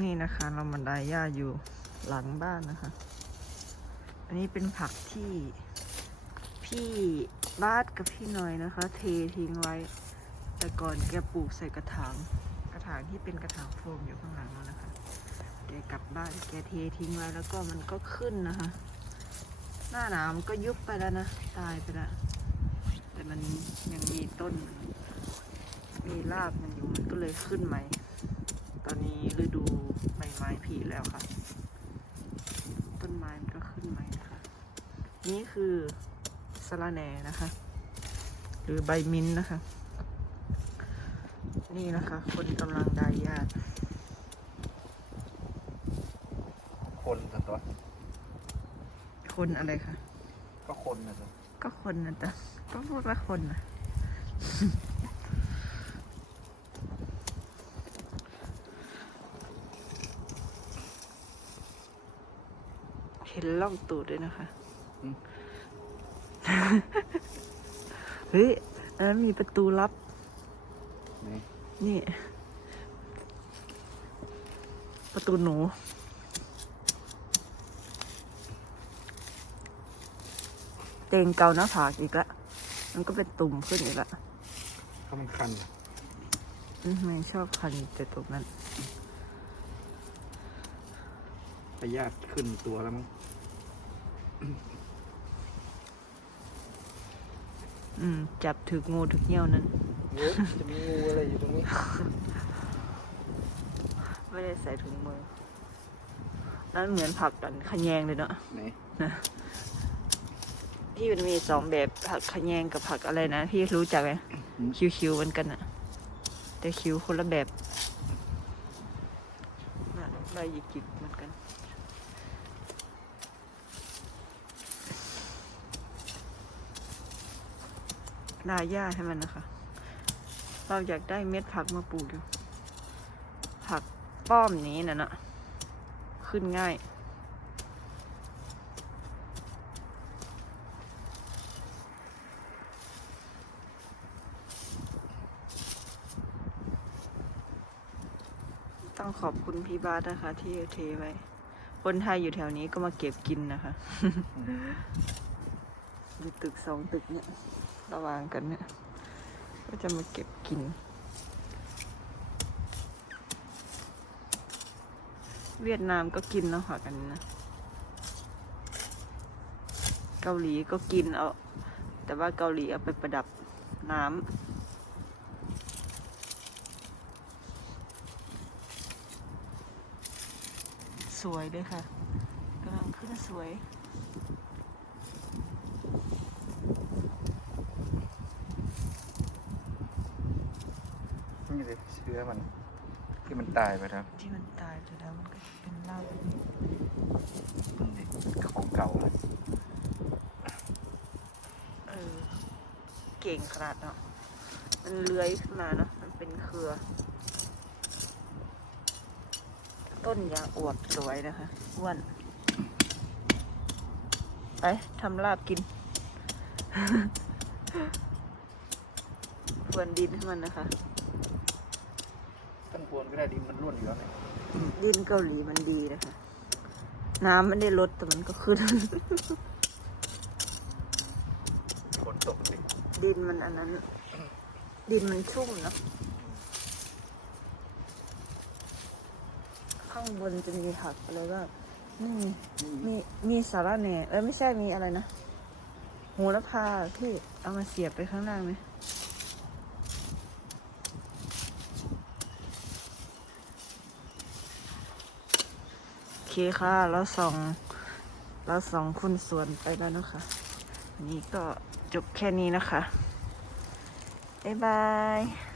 นี่นะคะ เรามาได้หญ้าอยู่หลังบ้านนะคะ อันนี้เป็นผักที่พี่บาสกับพี่หน่อยนะคะ เททิ้งไว้ แต่ก่อนแกปลูกใส่กระถาง กระถางที่เป็นกระถางโฟมอยู่ข้างหลังนั่นนะคะแกกลับบ้านแกเททิ้งไว้แล้วก็มันก็ขึ้นนะคะ หน้าหนาวมันก็ยุบไปแล้วนะ ตายไปแล้ว แต่มันยังมีต้น มีรากมันอยู่มันก็เลยขึ้นใหม่ ตอนนี้ฤดูใบไม้ผลิแล้วค่ะ ต้นไม้มันก็ขึ้นใหม่นะคะ นี่คือสะระแหน่นะคะ หรือใบมิ้นท์นะคะ นี่นะคะ คนกำลังดายญาติคนสันตัวคนอะไรคะ ก็คนนะตัวก็คนนะจ๊ะก็พูดว่าคนนะ เห็นล่องตูดด้วยนะคะเฮ้ยอันนั้นมีประตูลับนี่นี่ ประตูหนูเตงเกาหน้าผากอีกละมันก็เป็นตุ่มขึ้นอีกละเขามันคันอืมไม่ชอบคันแต่ตรงนั้น พยาธิขึ้นตัวแล้วมั้งอืม จับถึกงูถึกเงี้ยวนั้นเยอะจะมีงูอะไรอยู่ตรงนี้ ไม่ได้ใส่ถุงมือ นั่นเหมือนผักกันขะแยงเลยเนาะไหนพี่มันมีสองแบบผักขะแยงกับผักอะไรนะพี่รู้จักไหมคิวๆเหมือนกันอะแต่คิวคนละแบบน่ะใบหยิกๆเหมือนกัน ดาหญ้าให้มันนะคะ เราอยากได้เม็ดผักมาปลูกอยู่ผักป้อมนี้น่ะนะขึ้นง่าย ต้องขอบคุณพี่บาสนะคะ ที่เทไว้ คนไทยอยู่แถวนี้ก็มาเก็บกินนะคะอยู่ตึกสองตึกเนี่ย ระวางกันเนี่ยก็จะมาเก็บกิน เวียดนามก็กินเนาะค่ะกันนะ เกาหลีก็กินเอา แต่ว่าเกาหลีเอาไปประดับน้ำสวยด้วยค่ะกำลังขึ้นสวย เลยเชื้อมันที่มันตายไปครับที่มันตายไปแล้วมันก็เป็นเหล้าแบบนี้นี่ของเก่าเลยเออเก่งขนาดเนาะมันเลื้อยขึ้นมาเนาะมันเป็นเครือ ต้นยางอวบสวยนะคะอ้วนไปทำลาบกินพรวนดินให้มันนะคะ ต้นควรก็ได้ดินมันร่วนอยู่แล้วเนี่ยดินเกาหลีมันดีนะคะ น้ำไม่ได้ลดแต่มันก็ขึ้น ฝนตกสิดินมันอันนั้น ดินมันชุ่มเนอะข้างบนจะมีผักอะไรบ้างนี่มีมีสาระแหน่เอ้ยไม่ใช่มีอะไรนะโหระพาพี่เอามาเสียบไปข้างล่างไหม เคค่ะแล้วสองแล้วสองคุณส่วนไปแล้วนะคะวันนี้ก็จบแค่นี้นะคะ บ๊ายบาย